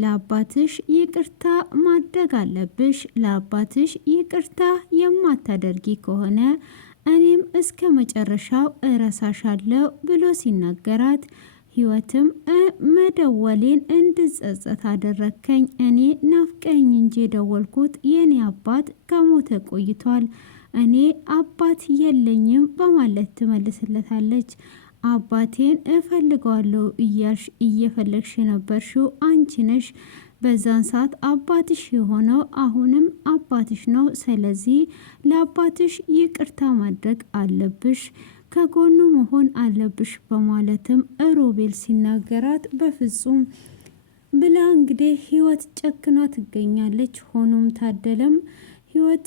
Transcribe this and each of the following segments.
ለአባትሽ ይቅርታ ማድረግ አለብሽ። ለአባትሽ ይቅርታ የማታደርጊ ከሆነ እኔም እስከ መጨረሻው እረሳሻለሁ ብሎ ሲናገራት ህይወትም መደወሌን እንድጸጸት አደረከኝ። እኔ ናፍቀኝ እንጂ የደወልኩት የኔ አባት ከሞተ ቆይቷል። እኔ አባት የለኝም በማለት ትመልስለታለች። አባቴን እፈልገዋለሁ እያልሽ እየፈለግሽ ነበርሽው አንቺ ነሽ። በዛን ሰዓት አባትሽ የሆነው አሁንም አባትሽ ነው። ስለዚህ ለአባትሽ ይቅርታ ማድረግ አለብሽ፣ ከጎኑ መሆን አለብሽ በማለትም ሮቤል ሲናገራት በፍጹም ብላ እንግዲህ ህይወት ጨክና ትገኛለች። ሆኖም ታደለም ህይወት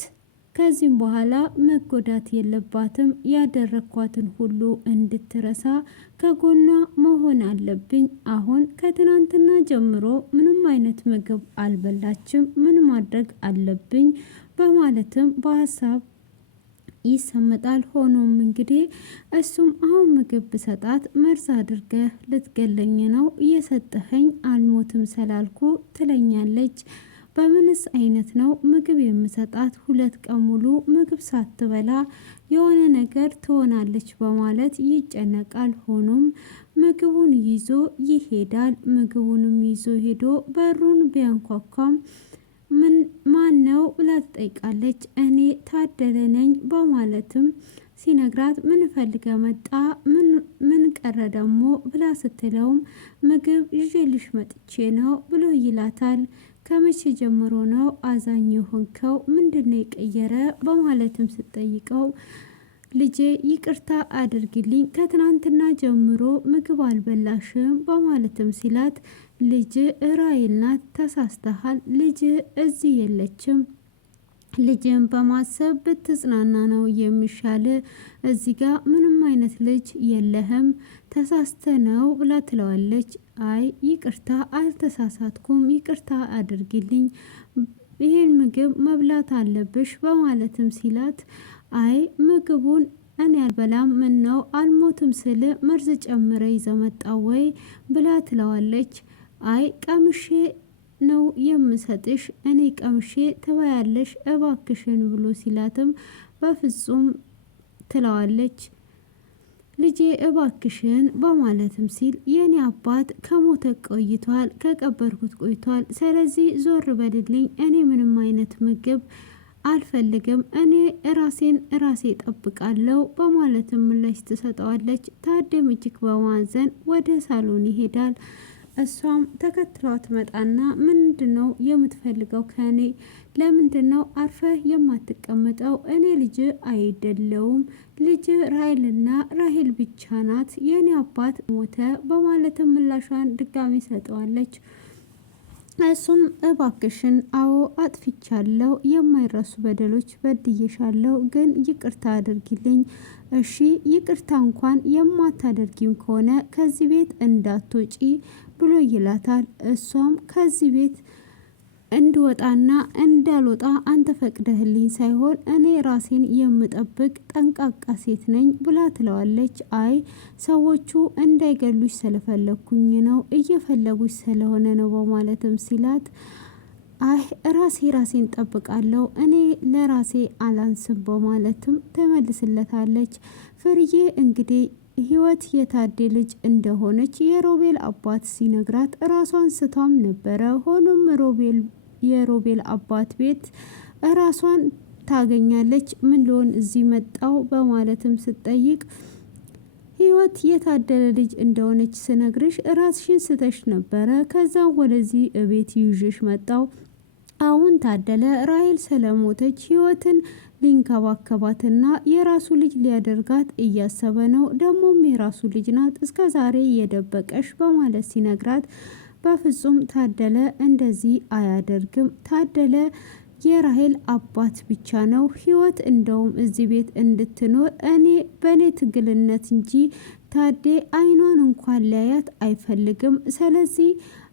ከዚህም በኋላ መጎዳት የለባትም፣ ያደረኳትን ሁሉ እንድትረሳ ከጎኗ መሆን አለብኝ። አሁን ከትናንትና ጀምሮ ምንም አይነት ምግብ አልበላችም፣ ምን ማድረግ አለብኝ በማለትም በሀሳብ ይሰመጣል። ሆኖም እንግዲህ እሱም አሁን ምግብ ብሰጣት መርዝ አድርገህ ልትገለኝ ነው እየሰጠኸኝ አልሞትም ስላልኩ ትለኛለች። በምንስ አይነት ነው ምግብ የምሰጣት? 2 ቀን ሙሉ ምግብ ሳትበላ የሆነ ነገር ትሆናለች በማለት ይጨነቃል። ሆኖም ምግቡን ይዞ ይሄዳል። ምግቡንም ይዞ ሄዶ በሩን ቢያንኳኳም ማን ነው ብላ ትጠይቃለች። እኔ ታደለ ነኝ በማለትም ሲነግራት ምን ፈልገ መጣ ምን ቀረ ደግሞ ብላ ስትለውም ምግብ ይዤልሽ መጥቼ ነው ብሎ ይላታል። ከመቼ ጀምሮ ነው አዛኝ ሆንከው? ምንድነው የቀየረ በማለትም ስትጠይቀው ልጄ ይቅርታ አድርግልኝ፣ ከትናንትና ጀምሮ ምግብ አልበላሽም በማለትም ሲላት ልጅ ራሔል ናት፣ ተሳስተሃል፣ ልጅ እዚህ የለችም፣ ልጅን በማሰብ ብትጽናና ነው የሚሻል፣ እዚህ ጋር ምንም አይነት ልጅ የለህም፣ ተሳስተ ነው ብላ ትለዋለች። አይ ይቅርታ አልተሳሳትኩም፣ ይቅርታ አድርግልኝ፣ ይህን ምግብ መብላት አለብሽ በማለትም ሲላት አይ ምግቡን እኔ አልበላም፣ ምን ነው አልሞትም ስል መርዝ ጨምረ ይዘመጣው ወይ ብላ ትለዋለች። አይ ቀምሼ ነው የምሰጥሽ፣ እኔ ቀምሼ ትበያለሽ እባክሽን ብሎ ሲላትም በፍጹም ትለዋለች። ልጄ እባክሽን በማለትም ሲል የኔ አባት ከሞተ ቆይቷል፣ ከቀበርኩት ቆይቷል፣ ስለዚህ ዞር በልልኝ፣ እኔ ምንም አይነት ምግብ አልፈልግም፣ እኔ ራሴ ጠብቃለሁ በማለትም ምላሽ ትሰጠዋለች። ታደም እጅግ በማዘን ወደ ሳሎን ይሄዳል። እሷም ተከትሏት መጣና ምንድነው የምትፈልገው ከኔ? ለምንድነው አርፈህ የማትቀመጠው? እኔ ልጅ አይደለውም፣ ልጅ ራሔልና ራሔል ብቻ ናት፣ የኔ አባት ሞተ በማለትም ምላሿን ድጋሚ ሰጠዋለች። እሱም እባክሽን አዎ አጥፍቻለሁ፣ የማይረሱ በደሎች በድዬሻለሁ፣ ግን ይቅርታ አድርጊልኝ። እሺ ይቅርታ እንኳን የማታደርጊም ከሆነ ከዚህ ቤት እንዳትወጪ ብሎ ይላታል። እሷም ከዚህ ቤት እንድወጣና እንዳልወጣ አንተ ፈቅደህልኝ ሳይሆን እኔ ራሴን የምጠብቅ ጠንቃቃ ሴት ነኝ ብላ ትለዋለች። አይ ሰዎቹ እንዳይገሉሽ ስለፈለግኩኝ ነው፣ እየፈለጉሽ ስለሆነ ነው በማለትም ሲላት አይ ራሴን ጠብቃለሁ፣ እኔ ለራሴ አላንስም በማለትም ትመልስለታለች። ፍርዬ እንግዲህ ህይወት የታዴ ልጅ እንደሆነች የሮቤል አባት ሲነግራት ራሷን ስቷም ነበረ። ሆኖም የሮቤል አባት ቤት ራሷን ታገኛለች። ምን ሊሆን እዚህ መጣው በማለትም ስትጠይቅ ህይወት የታደለ ልጅ እንደሆነች ስነግርሽ ራስሽን ስተሽ ነበረ፣ ከዛም ወደዚህ እቤት ይዤሽ መጣው። አሁን ታደለ ራሔል ስለሞተች ህይወትን ሊንከባከባትና የራሱ ልጅ ሊያደርጋት እያሰበ ነው። ደግሞም የራሱ ልጅ ናት እስከ ዛሬ የደበቀሽ በማለት ሲነግራት በፍጹም ታደለ እንደዚህ አያደርግም፣ ታደለ የራሔል አባት ብቻ ነው። ህይወት እንደውም እዚህ ቤት እንድትኖር እኔ በእኔ ትግልነት እንጂ ታዴ አይኗን እንኳን ሊያያት አይፈልግም። ስለዚህ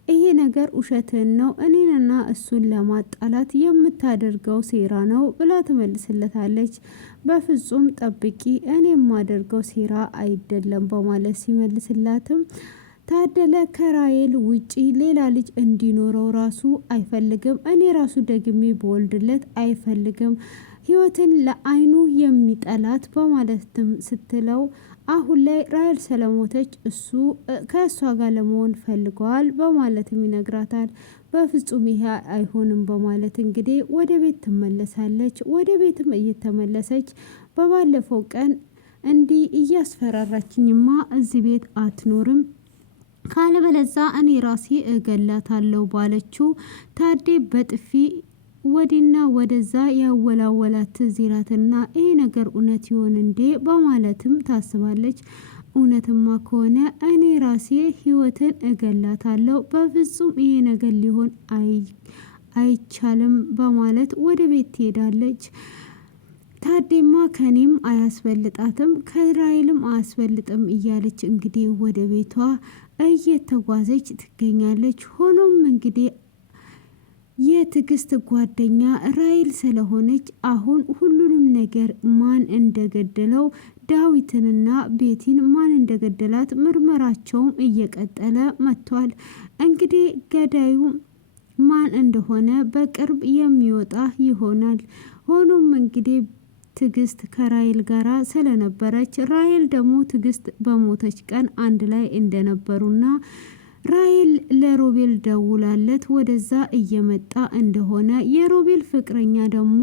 ይሄ ነገር ውሸትን ነው፣ እኔንና እሱን ለማጣላት የምታደርገው ሴራ ነው ብላ ትመልስለታለች። በፍጹም ጠብቂ፣ እኔ የማደርገው ሴራ አይደለም በማለት ሲመልስላትም ታደለ ከራሔል ውጪ ሌላ ልጅ እንዲኖረው ራሱ አይፈልግም። እኔ ራሱ ደግሜ በወልድለት አይፈልግም ህይወትን ለአይኑ የሚጠላት በማለትም ስትለው አሁን ላይ ራሔል ስለሞተች እሱ ከእሷ ጋር ለመሆን ፈልገዋል በማለትም ይነግራታል። በፍጹም ይሄ አይሆንም በማለት እንግዲህ ወደ ቤት ትመለሳለች። ወደ ቤትም እየተመለሰች በባለፈው ቀን እንዲህ እያስፈራራችኝማ እዚህ ቤት አትኖርም ካለበለዛ እኔ ራሴ እገላታለሁ ባለችው ታዴ በጥፊ ወዲና ወደዛ ያወላወላት ዚራትና ይሄ ነገር እውነት ይሆን እንዴ በማለትም ታስባለች። እውነትማ ከሆነ እኔ ራሴ ህይወትን እገላታለሁ፣ በፍጹም ይሄ ነገር ሊሆን አይቻልም በማለት ወደ ቤት ትሄዳለች። ታዴማ ከኔም አያስበልጣትም ከራሔልም አያስበልጥም እያለች እንግዲህ ወደ ቤቷ እየተጓዘች ትገኛለች። ሆኖም እንግዲህ የትዕግስት ጓደኛ ራሔል ስለሆነች አሁን ሁሉንም ነገር ማን እንደገደለው ዳዊትንና ቤቲን ማን እንደገደላት ምርመራቸውም እየቀጠለ መጥቷል። እንግዲህ ገዳዩ ማን እንደሆነ በቅርብ የሚወጣ ይሆናል። ሆኖም እንግዲህ ትዕግስት ከራሔል ጋራ ስለነበረች ራሔል ደግሞ ትዕግስት በሞተች ቀን አንድ ላይ እንደነበሩና ራሔል ለሮቤል ደውላለት ወደዛ እየመጣ እንደሆነ የሮቤል ፍቅረኛ ደግሞ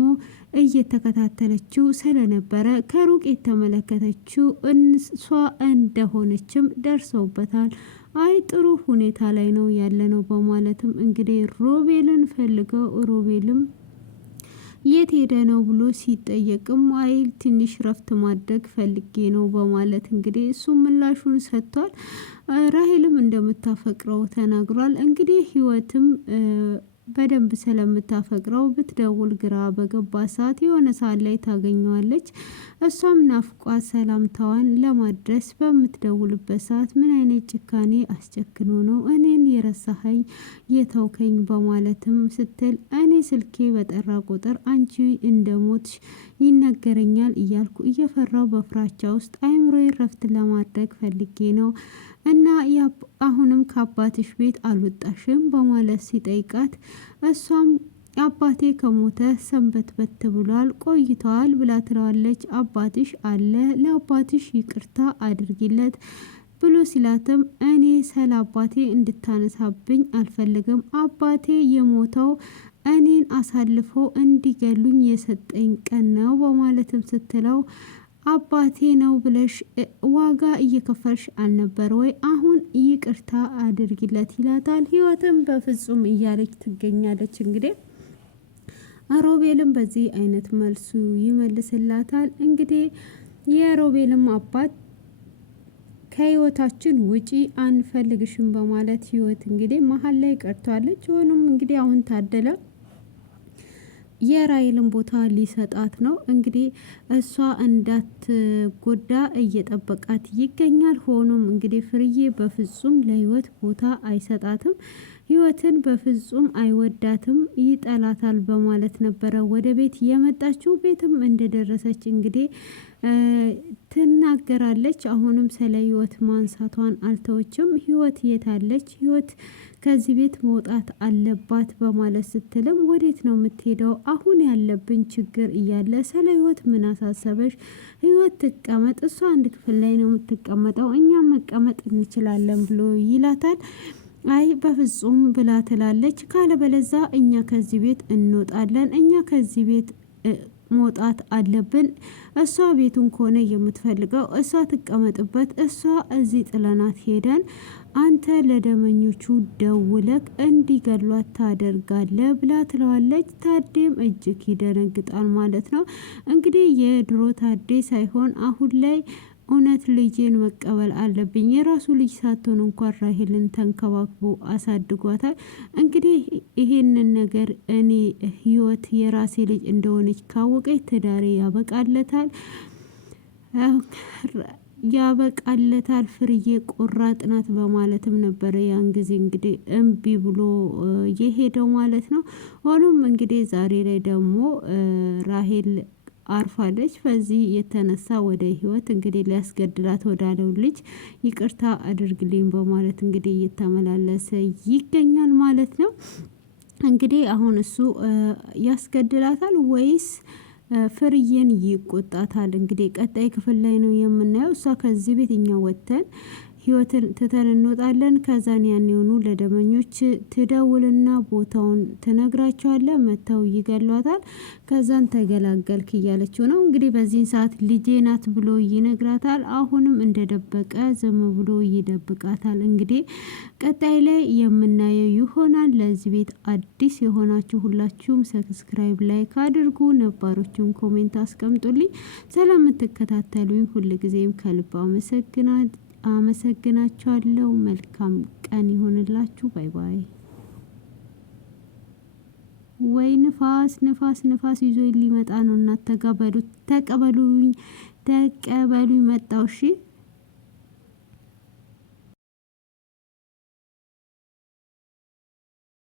እየተከታተለችው ስለነበረ ከሩቅ የተመለከተችው እሷ እንደሆነችም ደርሰውበታል። አይ ጥሩ ሁኔታ ላይ ነው ያለነው በማለትም እንግዲህ ሮቤልን ፈልገው ሮቤልም የት ሄደ ነው ብሎ ሲጠየቅም አይ ትንሽ ረፍት ማድረግ ፈልጌ ነው በማለት እንግዲህ እሱ ምላሹን ሰጥቷል። ራሔልም እንደምታፈቅረው ተናግሯል። እንግዲህ ህይወትም በደንብ ስለምታፈቅረው ብትደውል ግራ በገባ ሰዓት የሆነ ሰዓት ላይ ታገኘዋለች። እሷም ናፍቋት ሰላምታዋን ለማድረስ በምትደውልበት ሰዓት ምን አይነት ጭካኔ አስጨክኖ ነው እኔን የረሳኸኝ የተውከኝ በማለትም ስትል እኔ ስልኬ በጠራ ቁጥር አንቺ እንደሞትሽ ይነገረኛል እያልኩ እየፈራው በፍራቻ ውስጥ አይምሮዬ ረፍት ለማድረግ ፈልጌ ነው እና አሁንም ከአባትሽ ቤት አልወጣሽም በማለት ሲጠይቃት እሷም አባቴ ከሞተ ሰንበትበት ብሏል ቆይተዋል ብላ ትለዋለች። አባትሽ አለ ለአባትሽ ይቅርታ አድርጊለት ብሎ ሲላትም እኔ ስለ አባቴ እንድታነሳብኝ አልፈልግም። አባቴ የሞተው እኔን አሳልፎ እንዲገሉኝ የሰጠኝ ቀን ነው በማለትም ስትለው አባቴ ነው ብለሽ ዋጋ እየከፈልሽ አልነበር ወይ? አሁን ይቅርታ አድርጊለት ይላታል። ህይወትም በፍጹም እያለች ትገኛለች። እንግዲህ ሮቤልም በዚህ አይነት መልሱ ይመልስላታል። እንግዲህ የሮቤልም አባት ከህይወታችን ውጪ አንፈልግሽም በማለት ህይወት እንግዲህ መሀል ላይ ቀርቷለች። ሆኖም እንግዲህ አሁን ታደለ የራሔልን ቦታ ሊሰጣት ነው። እንግዲህ እሷ እንዳትጎዳ እየጠበቃት ይገኛል። ሆኖም እንግዲህ ፍርዬ በፍጹም ለህይወት ቦታ አይሰጣትም። ህይወትን በፍጹም አይወዳትም፣ ይጠላታል በማለት ነበረ ወደ ቤት የመጣችው። ቤትም እንደደረሰች እንግዲህ ትናገራለች። አሁንም ስለ ህይወት ማንሳቷን አልተወችም። ህይወት የታለች? ህይወት ከዚህ ቤት መውጣት አለባት በማለት ስትልም ወዴት ነው የምትሄደው? አሁን ያለብን ችግር እያለ ስለ ህይወት ምን አሳሰበሽ? ህይወት ትቀመጥ፣ እሷ አንድ ክፍል ላይ ነው የምትቀመጠው፣ እኛም መቀመጥ እንችላለን ብሎ ይላታል። አይ በፍጹም ብላ ትላለች። ካለበለዛ እኛ ከዚህ ቤት እንወጣለን፣ እኛ ከዚህ ቤት መውጣት አለብን። እሷ ቤቱን ከሆነ የምትፈልገው እሷ ትቀመጥበት፣ እሷ እዚህ ጥለናት ሄደን አንተ ለደመኞቹ ደውለክ እንዲገሏት ታደርጋለ ብላ ትለዋለች። ታዴም እጅግ ይደነግጣል ማለት ነው። እንግዲህ የድሮ ታዴ ሳይሆን አሁን ላይ እውነት ልጄን መቀበል አለብኝ። የራሱ ልጅ ሳትሆን እንኳን ራሔልን ተንከባክቦ አሳድጓታል። እንግዲህ ይሄንን ነገር እኔ ህይወት የራሴ ልጅ እንደሆነች ካወቀች ትዳሬ ያበቃለታል ፍርዬ ቆራጥ ናት በማለትም ነበረ ያን ጊዜ እንግዲህ እምቢ ብሎ የሄደው ማለት ነው። ሆኖም እንግዲህ ዛሬ ላይ ደግሞ ራሔል አርፋለች። በዚህ የተነሳ ወደ ህይወት እንግዲህ ሊያስገድላት ወዳለው ልጅ ይቅርታ አድርግልኝ በማለት እንግዲህ እየተመላለሰ ይገኛል ማለት ነው። እንግዲህ አሁን እሱ ያስገድላታል ወይስ ፍርዬን ይቆጣታል? እንግዲህ ቀጣይ ክፍል ላይ ነው የምናየው። እሷ ከዚህ ቤት እኛ ወጥተን ህይወትን ትተን እንወጣለን። ከዛን ያን የሆኑ ለደመኞች ትደውልና ቦታውን ትነግራቸዋለ። መተው ይገሏታል። ከዛን ተገላገልክ እያለችው ነው እንግዲህ። በዚህን ሰዓት ልጄ ናት ብሎ ይነግራታል። አሁንም እንደደበቀ ዝም ብሎ ይደብቃታል። እንግዲህ ቀጣይ ላይ የምናየው ይሆናል። ለዚህ ቤት አዲስ የሆናችሁ ሁላችሁም ሰብስክራይብ፣ ላይክ አድርጉ። ነባሮችም ኮሜንት አስቀምጡልኝ። ስለምትከታተሉኝ ሁልጊዜም ከልብ አመሰግናችኋለሁ። መልካም ቀን ይሆንላችሁ። ባይ ባይ። ወይ ንፋስ ንፋስ ንፋስ ይዞ ሊመጣ ነው። እናት ተቀበሉኝ መጣው። እሺ